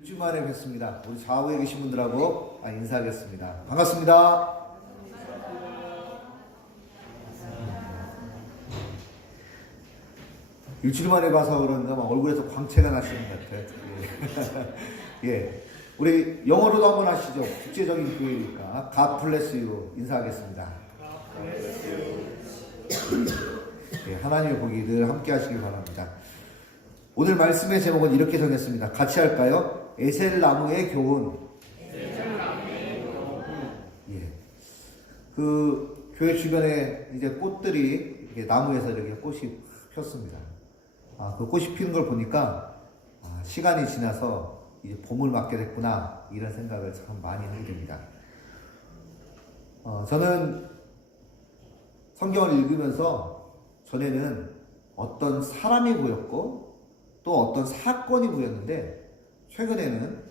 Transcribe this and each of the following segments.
일주일 만에 뵙습니다. 우리 좌우에 계신 분들하고 인사하겠습니다. 반갑습니다. 일주일 만에 봐서 그런가 막 얼굴에서 광채가 나시는 것 같아요. 예. 우리 영어로도 한번 하시죠. 국제적인 교회니까. God bless you 인사하겠습니다. 예, 하나님의 복이 늘 함께 하시길 바랍니다. 오늘 말씀의 제목은 이렇게 정했습니다. 같이 할까요? 에셀 나무의 교훈. 예. 그 교회 주변에 이제 꽃들이 이렇게 나무에서 이렇게 꽃이 폈습니다. 그 꽃이 피는 걸 보니까 시간이 지나서 이제 봄을 맞게 됐구나 이런 생각을 참 많이 하게 됩니다. 저는 성경을 읽으면서 전에는 어떤 사람이 보였고 또 어떤 사건이 보였는데 최근에는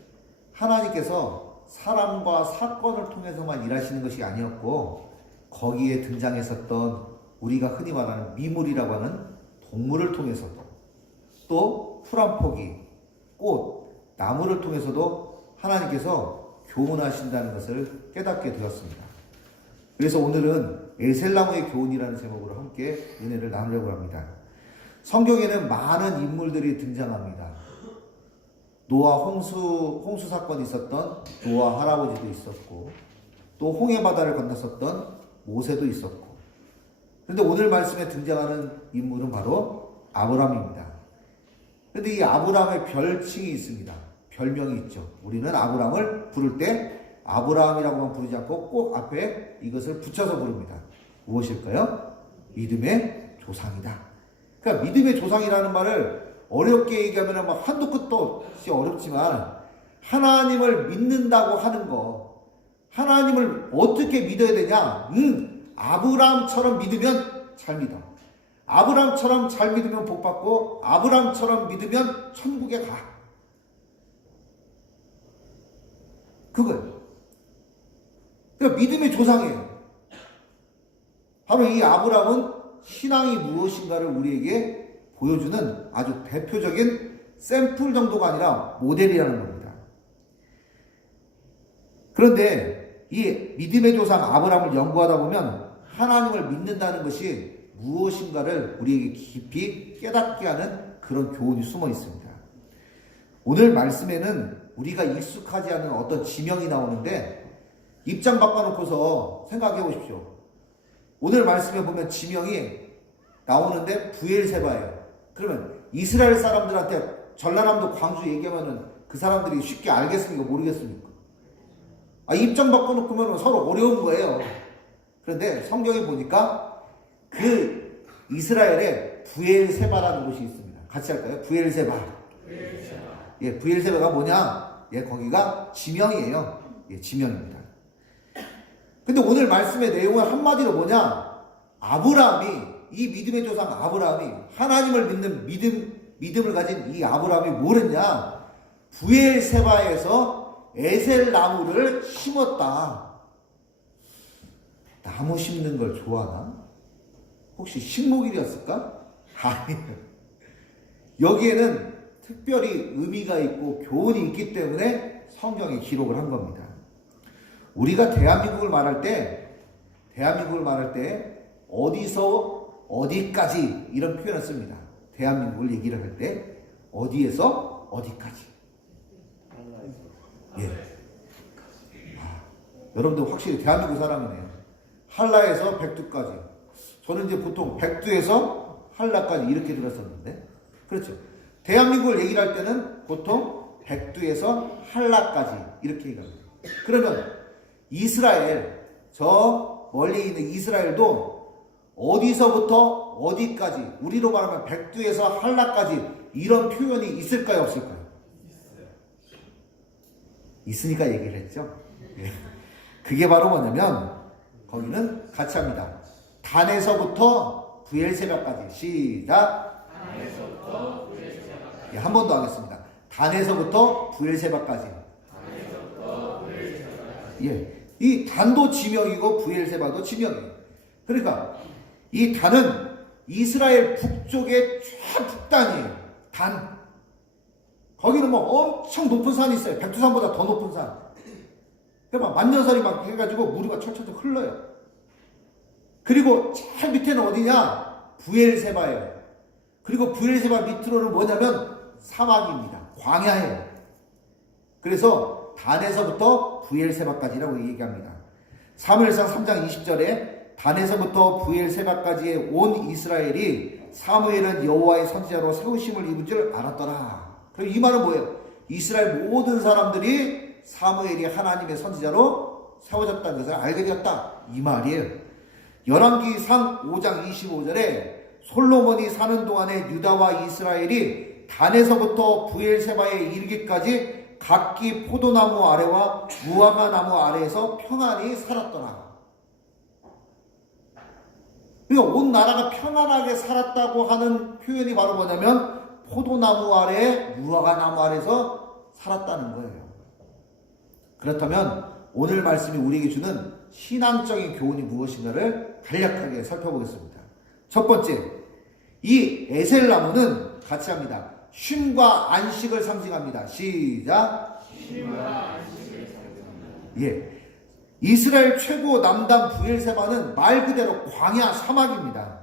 하나님께서 사람과 사건을 통해서만 일하시는 것이 아니었고 거기에 등장했었던 우리가 흔히 말하는 미물이라고 하는 동물을 통해서도 또 풀 한 포기, 꽃, 나무를 통해서도 하나님께서 교훈하신다는 것을 깨닫게 되었습니다. 그래서 오늘은 에셀나무의 교훈이라는 제목으로 함께 은혜를 나누려고 합니다. 성경에는 많은 인물들이 등장합니다. 노아 홍수 사건이 있었던 노아 할아버지도 있었고 또 홍해 바다를 건넜었던 모세도 있었고 그런데 오늘 말씀에 등장하는 인물은 바로 아브람입니다. 그런데 이 아브람의 별칭이 있습니다. 별명이 있죠. 우리는 아브람을 부를 때 아브라함이라고만 부르지 않고 꼭 앞에 이것을 붙여서 부릅니다. 무엇일까요? 믿음의 조상이다. 그러니까 믿음의 조상이라는 말을 어렵게 얘기하면 막 한도 끝도 없이 어렵지만 하나님을 믿는다고 하는 거, 하나님을 어떻게 믿어야 되냐? 아브라함처럼 믿으면 잘 믿어. 아브라함처럼 잘 믿으면 복 받고 아브라함처럼 믿으면 천국에 가. 그거예요. 그러니까 믿음의 조상이에요. 바로 이 아브라함은 신앙이 무엇인가를 우리에게 보여주는 아주 대표적인 샘플 정도가 아니라 모델이라는 겁니다. 그런데 이 믿음의 조상 아브라함을 연구하다 보면 하나님을 믿는다는 것이 무엇인가를 우리에게 깊이 깨닫게 하는 그런 교훈이 숨어 있습니다. 오늘 말씀에는 우리가 익숙하지 않은 어떤 지명이 나오는데 입장 바꿔놓고서 생각해 보십시오. 오늘 말씀에 보면 지명이 나오는데 부엘세바예요. 그러면 이스라엘 사람들한테 전라남도 광주 얘기하면은 그 사람들이 쉽게 알겠습니까? 모르겠습니까? 입장 바꿔놓으면 서로 어려운 거예요. 그런데 성경에 보니까 그 이스라엘에 부엘세바라는 곳이 있습니다. 같이 할까요? 부엘세바. 예, 부엘세바가 뭐냐? 예, 거기가 지명이에요. 예, 지명입니다. 근데 오늘 말씀의 내용은 한마디로 뭐냐? 아브라함이, 이 믿음의 조상 아브라함이, 하나님을 믿는 믿음을 가진 이 아브라함이 뭘 했냐? 부엘세바에서 에셀 나무를 심었다. 나무 심는 걸 좋아하나? 혹시 식목일이었을까? 아니에요. 여기에는 특별히 의미가 있고 교훈이 있기 때문에 성경에 기록을 한 겁니다. 우리가 대한민국을 말할 때 어디서 어디까지 이런 표현을 씁니다. 대한민국을 얘기를 할 때 어디에서 어디까지. 예. 여러분들 확실히 대한민국 사람이네요. 한라에서 백두까지. 저는 이제 보통 백두에서 한라까지 이렇게 들었었는데, 그렇죠. 대한민국을 얘기를 할 때는 보통 백두에서 한라까지 이렇게 얘기합니다. 그러면 이스라엘, 저 멀리 있는 이스라엘도 어디서부터 어디까지, 우리로 말하면 백두에서 한라까지 이런 표현이 있을까요, 없을까요? 있으니까 얘기를 했죠. 그게 바로 뭐냐면 거기는 같이 합니다. 단에서부터 부엘세바까지. 시작. 단에서부터 부엘세바까지. 한 번 더 하겠습니다. 단에서부터 부엘세바까지. 예, 이 단도 지명이고 부엘세바도 지명이에요. 그러니까 이 단은 이스라엘 북쪽의 최북단이에요. 단. 거기는 뭐 엄청 높은 산이 있어요. 백두산보다 더 높은 산. 막 만년설이 막 해가지고 물이 막 철철 흘러요. 그리고 제일 밑에는 어디냐? 부엘세바예요. 그리고 부엘세바 밑으로는 뭐냐면 사막입니다. 광야예요. 그래서 단에서부터 부엘세바까지라고 얘기합니다. 사무엘상 3장 20절에 단에서부터 부엘세바까지의 온 이스라엘이 사무엘은 여호와의 선지자로 세우심을 입은 줄 알았더라. 그럼 이 말은 뭐예요? 이스라엘 모든 사람들이 사무엘이 하나님의 선지자로 세워졌다는 것을 알게 되었다. 이 말이에요. 열왕기상 5장 25절에 솔로몬이 사는 동안에 유다와 이스라엘이 단에서부터 부엘세바에 이르기까지 각기 포도나무 아래와 무화과 나무 아래에서 평안히 살았더라. 그러니까 온 나라가 평안하게 살았다고 하는 표현이 바로 뭐냐면 포도나무 아래, 무화과 나무 아래에서 살았다는 거예요. 그렇다면 오늘 말씀이 우리에게 주는 신앙적인 교훈이 무엇인가를 간략하게 살펴보겠습니다. 첫 번째, 이 에셀나무는 같이 합니다. 쉼과 안식을 상징합니다. 시작. 쉼과 안식을 상징합니다. 예. 이스라엘 최고 남단 부엘세바는 말 그대로 광야 사막입니다.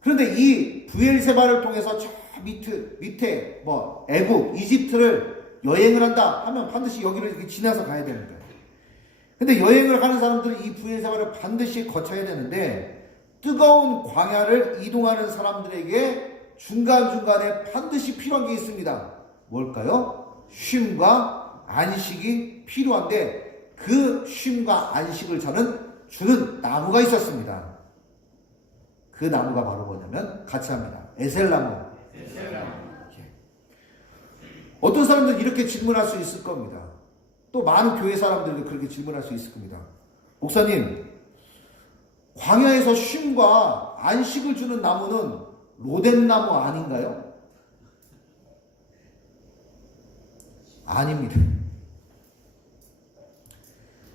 그런데 이 부엘세바를 통해서 저 밑에 뭐 애국, 이집트를 여행을 한다 하면 반드시 여기를 이렇게 지나서 가야 되는 거예요. 근데 여행을 하는 사람들은 이 부엘세바를 반드시 거쳐야 되는데 뜨거운 광야를 이동하는 사람들에게 중간중간에 반드시 필요한 게 있습니다. 뭘까요? 쉼과 안식이 필요한데 그 쉼과 안식을 주는 나무가 있었습니다. 그 나무가 바로 뭐냐면 같이 합니다. 에셀나무. 어떤 사람들은 이렇게 질문할 수 있을 겁니다. 또 많은 교회 사람들도 그렇게 질문할 수 있을 겁니다. 목사님, 광야에서 쉼과 안식을 주는 나무는 로뎀나무 아닌가요? 아닙니다.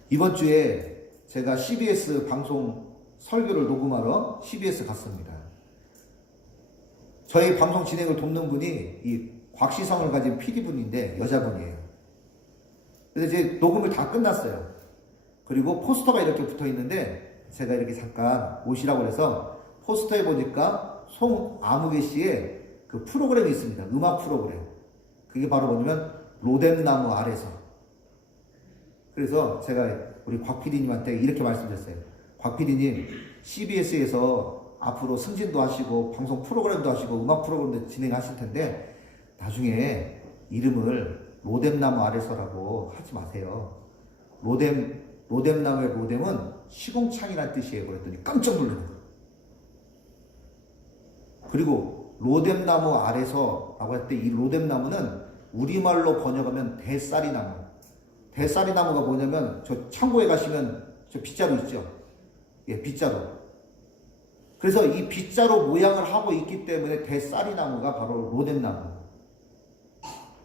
이번 주에 제가 CBS 방송 설교를 녹음하러 CBS 갔습니다. 저희 방송 진행을 돕는 분이 이 곽시성을 가진 PD분인데 여자분이에요. 그래서 이제 녹음을 다 끝났어요. 그리고 포스터가 이렇게 붙어 있는데 제가 이렇게 잠깐 오시라고 해서 포스터에 보니까 송아무개 씨의 그 프로그램이 있습니다. 음악 프로그램. 그게 바로 뭐냐면 로뎀나무 아래서. 그래서 제가 우리 곽 PD님한테 이렇게 말씀드렸어요. 곽 PD님, CBS에서 앞으로 승진도 하시고 방송 프로그램도 하시고 음악 프로그램도 진행하실 텐데 나중에 이름을 로뎀나무 아래서라고 하지 마세요. 로뎀나무의 로뎀은 시궁창이라는 뜻이에요. 그랬더니 깜짝 놀라는 거예요. 그리고 로뎀나무 아래서라고 할 때 이 로뎀나무는 우리말로 번역하면 대쌀이나무. 대쌀이나무가 뭐냐면 저 창고에 가시면 저 빗자루 있죠. 예, 빗자루. 그래서 이 빗자루 모양을 하고 있기 때문에 대쌀이나무가 바로 로뎀나무.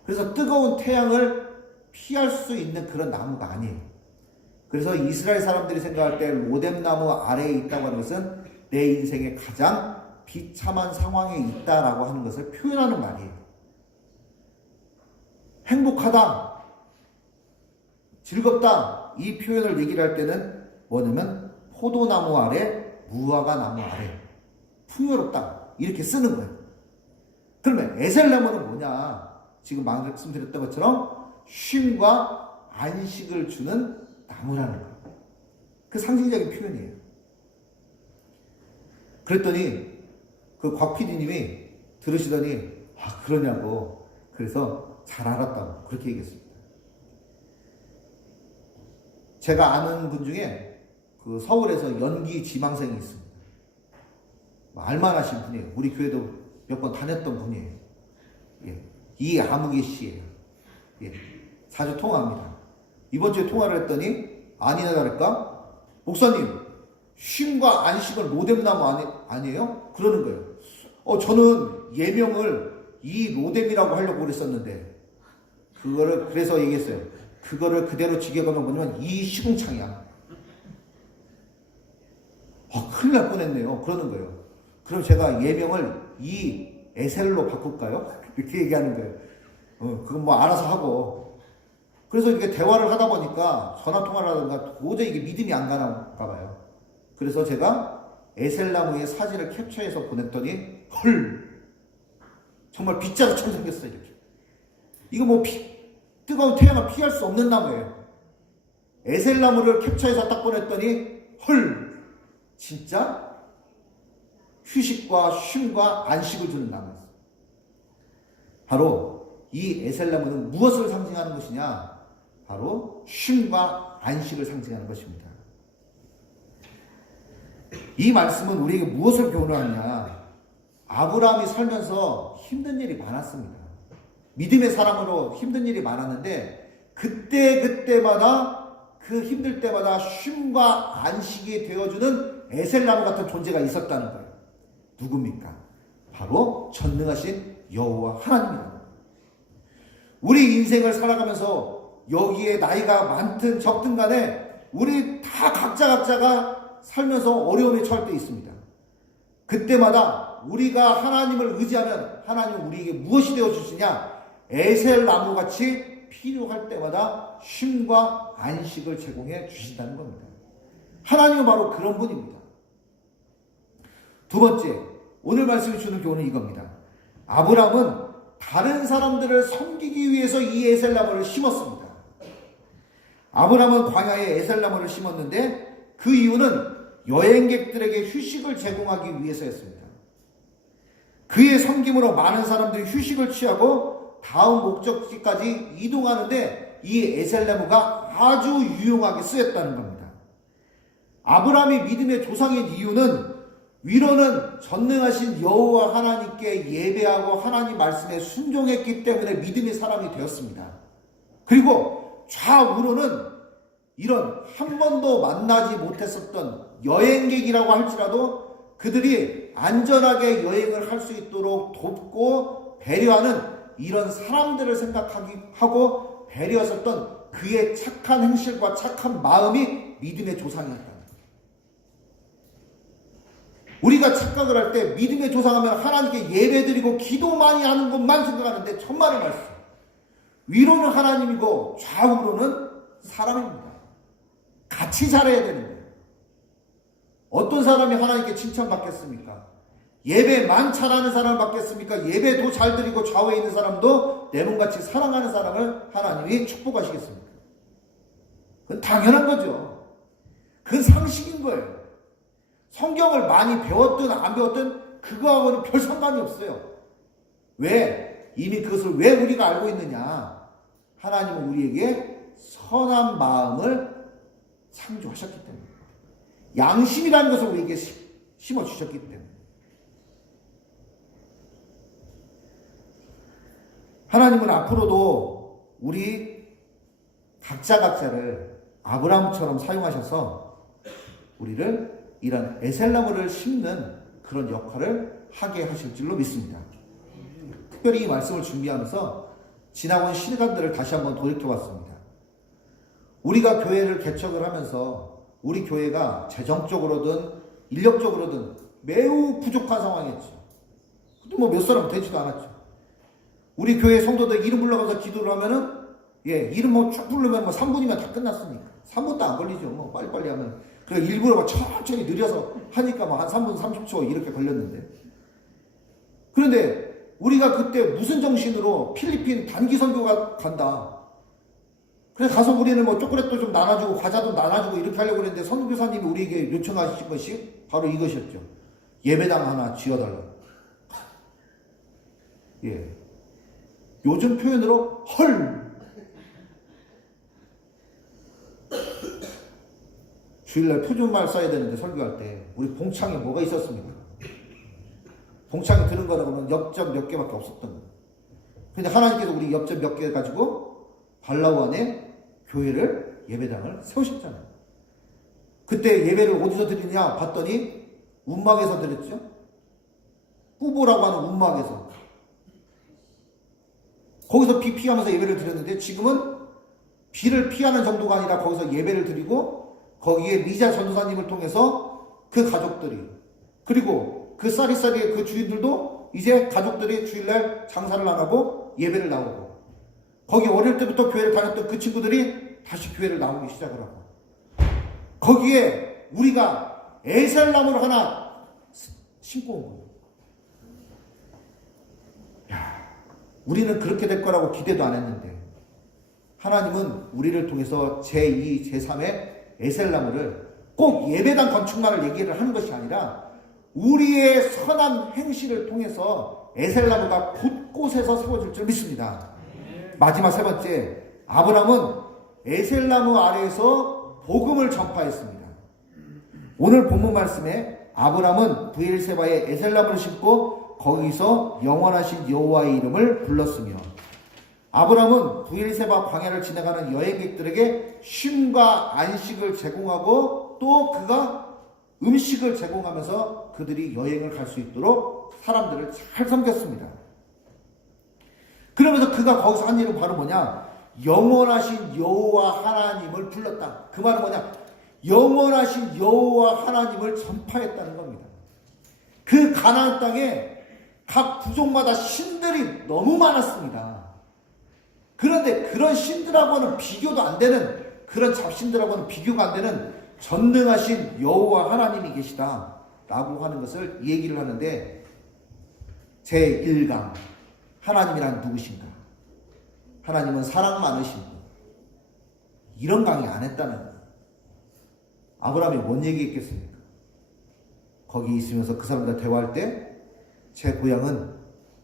그래서 뜨거운 태양을 피할 수 있는 그런 나무가 아니에요. 그래서 이스라엘 사람들이 생각할 때 로뎀나무 아래에 있다고 하는 것은 내 인생의 가장 비참한 상황에 있다라고 하는 것을 표현하는 말이에요. 행복하다, 즐겁다 이 표현을 얘기를 할 때는 뭐냐면 포도나무 아래, 무화과 나무 아래 풍요롭다 이렇게 쓰는 거예요. 그러면 에셀나무는 뭐냐? 지금 말씀드렸던 것처럼 쉼과 안식을 주는 나무라는 거예요. 그 상징적인 표현이에요. 그랬더니 그 곽 PD님이 들으시더니 그러냐고. 그래서 잘 알았다고 그렇게 얘기했습니다. 제가 아는 분 중에 그 서울에서 연기 지망생이 있습니다. 알만하신 분이에요. 우리 교회도 몇 번 다녔던 분이에요. 예. 이아무개 씨예요. 예. 자주 통화합니다. 이번 주에 통화를 했더니 아니나 다를까 목사님 쉼과 안식은 로뎀나무 아니에요? 그러는 거예요. 저는 예명을 이 로뎀이라고 하려고 그랬었는데 그래서 얘기했어요. 그거를 그대로 직역하면 뭐냐면 이 시궁창이야. 큰일 날 뻔했네요. 그러는 거예요. 그럼 제가 예명을 이 에셀로 바꿀까요? 이렇게 얘기하는 거예요. 그건 뭐 알아서 하고. 그래서 이렇게 대화를 하다 보니까 전화 통화를 하다가 도저히 이게 믿음이 안 가나 봐요. 그래서 제가 에셀나무의 사진을 캡처해서 보냈더니 헐, 정말 빗자루처럼 생겼어요. 이렇게. 이거 뭐 뜨거운 태양을 피할 수 없는 나무예요. 에셀나무를 캡처해서 딱 보냈더니 헐, 진짜 휴식과 쉼과 안식을 주는 나무였어요. 바로 이 에셀나무는 무엇을 상징하는 것이냐? 바로 쉼과 안식을 상징하는 것입니다. 이 말씀은 우리에게 무엇을 교훈하느냐? 아브라함이 살면서 힘든 일이 많았습니다. 믿음의 사람으로 힘든 일이 많았는데 그때마다 그 힘들 때마다 쉼과 안식이 되어주는 에셀나무 같은 존재가 있었다는 거예요. 누굽니까? 바로 전능하신 여호와 하나님입니다. 우리 인생을 살아가면서 여기에 나이가 많든 적든 간에 우리 다 각자가 살면서 어려움에 처할 때 있습니다. 그때마다 우리가 하나님을 의지하면 하나님은 우리에게 무엇이 되어주시냐? 에셀나무같이 필요할 때마다 쉼과 안식을 제공해 주신다는 겁니다. 하나님은 바로 그런 분입니다. 두 번째, 오늘 말씀이 주는 교훈은 이겁니다. 아브라함은 다른 사람들을 섬기기 위해서 이 에셀나무를 심었습니다. 아브라함은 광야에 에셀나무를 심었는데 그 이유는 여행객들에게 휴식을 제공하기 위해서였습니다. 그의 섬김으로 많은 사람들이 휴식을 취하고 다음 목적지까지 이동하는데 이 에셀나무가 아주 유용하게 쓰였다는 겁니다. 아브라함이 믿음의 조상인 이유는 위로는 전능하신 여호와 하나님께 예배하고 하나님 말씀에 순종했기 때문에 믿음의 사람이 되었습니다. 그리고 좌우로는 이런 한 번도 만나지 못했었던 여행객이라고 할지라도 그들이 안전하게 여행을 할 수 있도록 돕고 배려하는 이런 사람들을 생각하고 배려했었던 그의 착한 행실과 착한 마음이 믿음의 조상이었다. 우리가 착각을 할 때 믿음의 조상하면 하나님께 예배드리고 기도 많이 하는 것만 생각하는데 천만의 말씀. 위로는 하나님이고 좌우로는 사람입니다. 같이 잘해야 되는 거예요. 어떤 사람이 하나님께 칭찬받겠습니까? 예배만 잘하는 사람을 받겠습니까? 예배도 잘 드리고 좌우에 있는 사람도 내 몸같이 사랑하는 사람을 하나님이 축복하시겠습니까? 그건 당연한 거죠. 그건 상식인 거예요. 성경을 많이 배웠든 안 배웠든 그거하고는 별 상관이 없어요. 왜? 이미 그것을 왜 우리가 알고 있느냐? 하나님은 우리에게 선한 마음을 창조하셨기 때문에, 양심이라는 것을 우리에게 심어주셨기 때문에. 하나님은 앞으로도 우리 각자를 아브라함처럼 사용하셔서 우리를 이런 에셀나무를 심는 그런 역할을 하게 하실 줄로 믿습니다. 특별히 이 말씀을 준비하면서 지나온 시간들을 다시 한번 돌이켜봤습니다. 우리가 교회를 개척을 하면서 우리 교회가 재정적으로든 인력적으로든 매우 부족한 상황이었죠. 근데 뭐 몇 사람 되지도 않았죠. 우리 교회 성도들 이름 불러가서 기도를 하면은 이름 뭐 쭉 부르면 뭐 3분이면 다 끝났으니까 3분도 안 걸리죠. 뭐 빨리빨리 하면. 그래서 일부러 막 천천히 느려서 하니까 뭐 한 3분 30초 이렇게 걸렸는데, 그런데 우리가 그때 무슨 정신으로 필리핀 단기 선교가 간다. 그래서 가서 우리는 뭐 초콜릿도 좀 나눠주고 과자도 나눠주고 이렇게 하려고 했는데 선교사님이 우리에게 요청하신 것이 바로 이것이었죠. 예배당 하나 지어달라. 요즘 표현으로 헐. 주일날 표준말 써야 되는데 설교할 때 우리 봉창에 뭐가 있었습니까? 봉창에 들은 거라고 하면 엽전 몇 개밖에 없었던 거예요. 근데 하나님께서 우리 엽전 몇 개 가지고 발라우안에 교회를 예배당을 세우셨잖아요. 그때 예배를 어디서 드리냐 봤더니 운막에서 드렸죠. 꾸보라고 하는 운막에서. 거기서 비 피하면서 예배를 드렸는데 지금은 비를 피하는 정도가 아니라 거기서 예배를 드리고 거기에 미자 전도사님을 통해서 그 가족들이, 그리고 그 쌀이쌀이의 그 주인들도 이제 가족들이 주일날 장사를 안 하고 예배를 나오고, 거기 어릴 때부터 교회를 다녔던 그 친구들이 다시 교회를 나오기 시작을 하고, 거기에 우리가 에셀나무를 하나 심고 온 거예요. 우리는 그렇게 될 거라고 기대도 안 했는데, 하나님은 우리를 통해서 제2, 제3의 에셀나무를 꼭 예배당 건축만을 얘기를 하는 것이 아니라 우리의 선한 행실을 통해서 에셀나무가 곳곳에서 세워질 줄 믿습니다. 마지막 세 번째, 아브라함은 에셀나무 아래에서 복음을 전파했습니다. 오늘 본문 말씀에 아브라함은 브엘세바에 에셀나무를 심고 거기서 영원하신 여호와의 이름을 불렀으며, 아브라함은 브엘세바 광야를 지나가는 여행객들에게 쉼과 안식을 제공하고 또 그가 음식을 제공하면서 그들이 여행을 갈 수 있도록 사람들을 잘 섬겼습니다. 그러면서 그가 거기서 한 일은 바로 뭐냐? 영원하신 여호와 하나님을 불렀다. 그 말은 뭐냐? 영원하신 여호와 하나님을 전파했다는 겁니다. 그 가나안 땅에 각 부족마다 신들이 너무 많았습니다. 그런데 그런 신들하고는 비교도 안 되는, 그런 잡신들하고는 비교가 안 되는 전능하신 여호와 하나님이 계시다라고 하는 것을 얘기를 하는데, 제1강 하나님이란 누구신가? 하나님은 사랑 많으신 분. 이런 강의 안 했다는 거예요. 아브라함이 뭔 얘기했겠습니까? 거기 있으면서 그 사람들과 대화할 때 제 고향은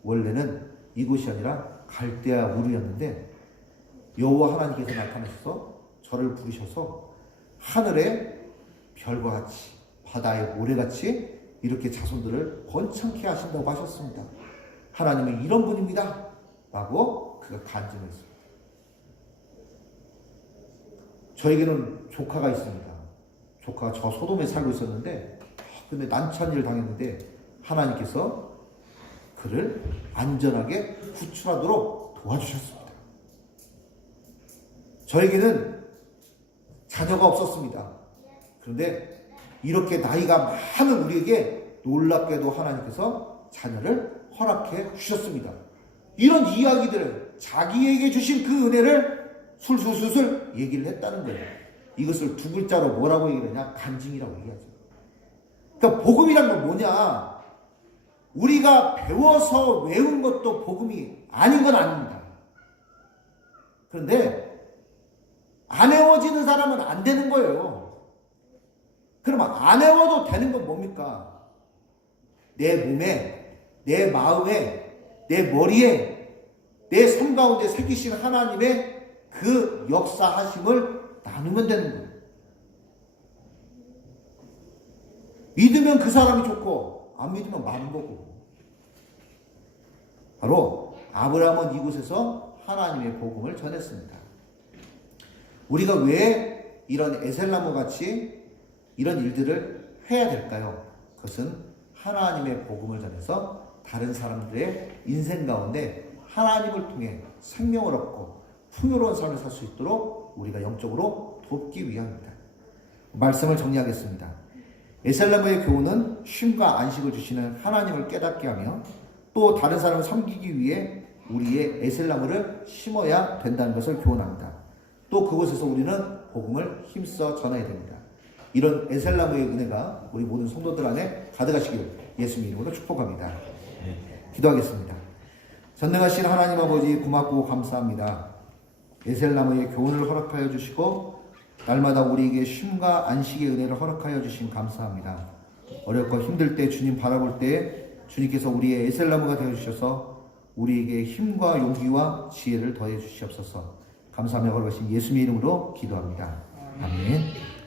원래는 이곳이 아니라 갈대아 우르였는데 여호와 하나님께서 나타나셔서 저를 부르셔서 하늘의 별과 같이 바다의 모래같이 이렇게 자손들을 번창케 하신다고 하셨습니다. 하나님은 이런 분입니다 라고 그가 간증했습니다. 저에게는 조카가 있습니다. 조카가 저 소돔에 살고 있었는데, 근데 난처한 일을 당했는데 하나님께서 그를 안전하게 구출하도록 도와주셨습니다. 저에게는 자녀가 없었습니다. 그런데 이렇게 나이가 많은 우리에게 놀랍게도 하나님께서 자녀를 허락해 주셨습니다. 이런 이야기들을, 자기에게 주신 그 은혜를 술술술술 얘기를 했다는 거예요. 이것을 두 글자로 뭐라고 얘기를 하냐? 간증이라고 얘기하죠. 그러니까 복음이란 건 뭐냐? 우리가 배워서 외운 것도 복음이 아닌 건 아닙니다. 그런데 안 외워지는 사람은 안 되는 거예요. 그러면 안 외워도 되는 건 뭡니까? 내 몸에, 내 마음에, 내 머리에, 내 삶 가운데 새기신 하나님의 그 역사하심을 나누면 되는 거예요. 믿으면 그 사람이 좋고 안 믿으면 마른 거고. 바로 아브라함은 이곳에서 하나님의 복음을 전했습니다. 우리가 왜 이런 에셀나무 같이 이런 일들을 해야 될까요? 그것은 하나님의 복음을 전해서 다른 사람들의 인생 가운데 하나님을 통해 생명을 얻고 풍요로운 삶을 살 수 있도록 우리가 영적으로 돕기 위함입니다. 말씀을 정리하겠습니다. 에셀나무의 교훈은 쉼과 안식을 주시는 하나님을 깨닫게 하며 또 다른 사람을 섬기기 위해 우리의 에셀나무를 심어야 된다는 것을 교훈합니다. 또 그곳에서 우리는 복음을 힘써 전해야 됩니다. 이런 에셀나무의 은혜가 우리 모든 성도들 안에 가득하시기를 예수님 이름으로 축복합니다. 기도하겠습니다. 전능하신 하나님 아버지, 고맙고 감사합니다. 에셀나무의 교훈을 허락하여 주시고 날마다 우리에게 쉼과 안식의 은혜를 허락하여 주신 감사합니다. 어렵고 힘들 때 주님 바라볼 때 주님께서 우리의 에셀나무가 되어주셔서 우리에게 힘과 용기와 지혜를 더해 주시옵소서. 감사하며 걸어가신 예수님의 이름으로 기도합니다. 아멘.